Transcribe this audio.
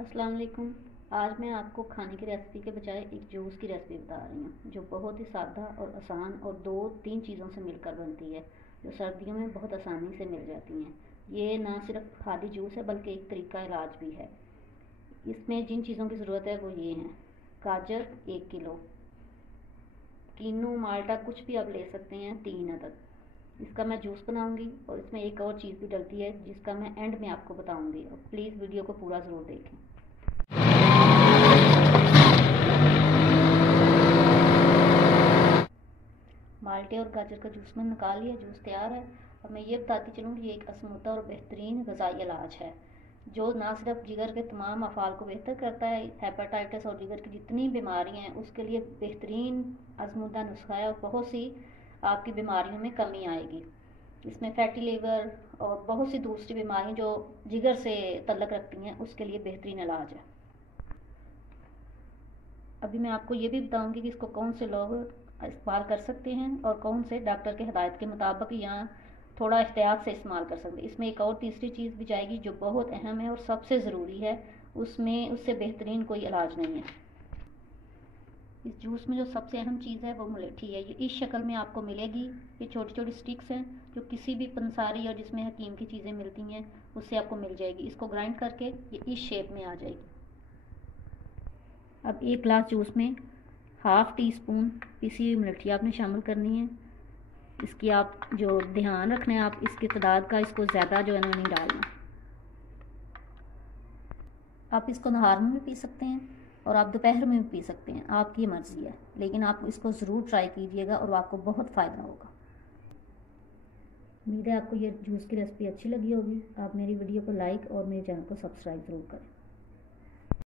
अस्सलाम वालेकुम। आज मैं आपको खाने की रेसिपी के बजाय एक जूस की रेसिपी बता रही हूँ जो बहुत ही सादा और आसान और दो तीन चीज़ों से मिलकर बनती है, जो सर्दियों में बहुत आसानी से मिल जाती हैं। ये ना सिर्फ खाली जूस है बल्कि एक तरीका इलाज भी है। इसमें जिन चीज़ों की ज़रूरत है वो ये हैं: गाजर 1 किलो, कीनू माल्टा कुछ भी आप ले सकते हैं 3 अदद। इसका मैं जूस बनाऊंगी और इसमें एक और चीज़ भी डलती है जिसका मैं एंड में आपको बताऊंगी, और प्लीज़ वीडियो को पूरा ज़रूर देखें। माल्टे और गाजर का जूस मैंने निकाल लिया, जूस तैयार है। और मैं ये बताती चलूँ कि ये एक आजमूदा और बेहतरीन ग़िज़ाई इलाज है जो ना सिर्फ जिगर के तमाम अफ़ाल को बेहतर करता है, हेपेटाइटिस और जिगर की जितनी बीमारियाँ हैं उसके लिए बेहतरीन आजमूदा नुस्खा है और बहुत सी आपकी बीमारियों में कमी आएगी। इसमें फैटी लीवर और बहुत सी दूसरी बीमारियाँ जो जिगर से तल्लक रखती हैं उसके लिए बेहतरीन इलाज है। अभी मैं आपको ये भी बताऊंगी कि इसको कौन से लोग इस्तेमाल कर सकते हैं और कौन से डॉक्टर के हिदायत के मुताबिक या थोड़ा एहतियात से इस्तेमाल कर सकते हैं। इसमें एक और तीसरी चीज़ भी जाएगी जो बहुत अहम है और सबसे ज़रूरी है, उसमें उससे बेहतरीन कोई इलाज नहीं है। इस जूस में जो सबसे अहम चीज़ है वो मुलेठी है। ये इस शक्ल में आपको मिलेगी। ये छोटी छोटी स्टिक्स हैं जो किसी भी पंसारी या जिसमें हकीम की चीज़ें मिलती हैं उससे आपको मिल जाएगी। इसको ग्राइंड करके ये इस शेप में आ जाएगी। अब 1 गिलास जूस में हाफ़ टी स्पून पिसी हुई मुलट्ठी आपने शामिल करनी है। इसकी आप जो ध्यान रखना है, आप इसकी तादाद का इसको ज़्यादा जो है ना नहीं डालना। आप इसको नहार में भी पी सकते हैं और आप दोपहर में भी पी सकते हैं, आपकी मर्ज़ी है, लेकिन आप इसको ज़रूर ट्राई कीजिएगा और आपको बहुत फ़ायदा होगा। उम्मीद है आपको ये जूस की रेसिपी अच्छी लगी होगी। आप मेरी वीडियो को लाइक और मेरे चैनल को सब्सक्राइब ज़रूर करें।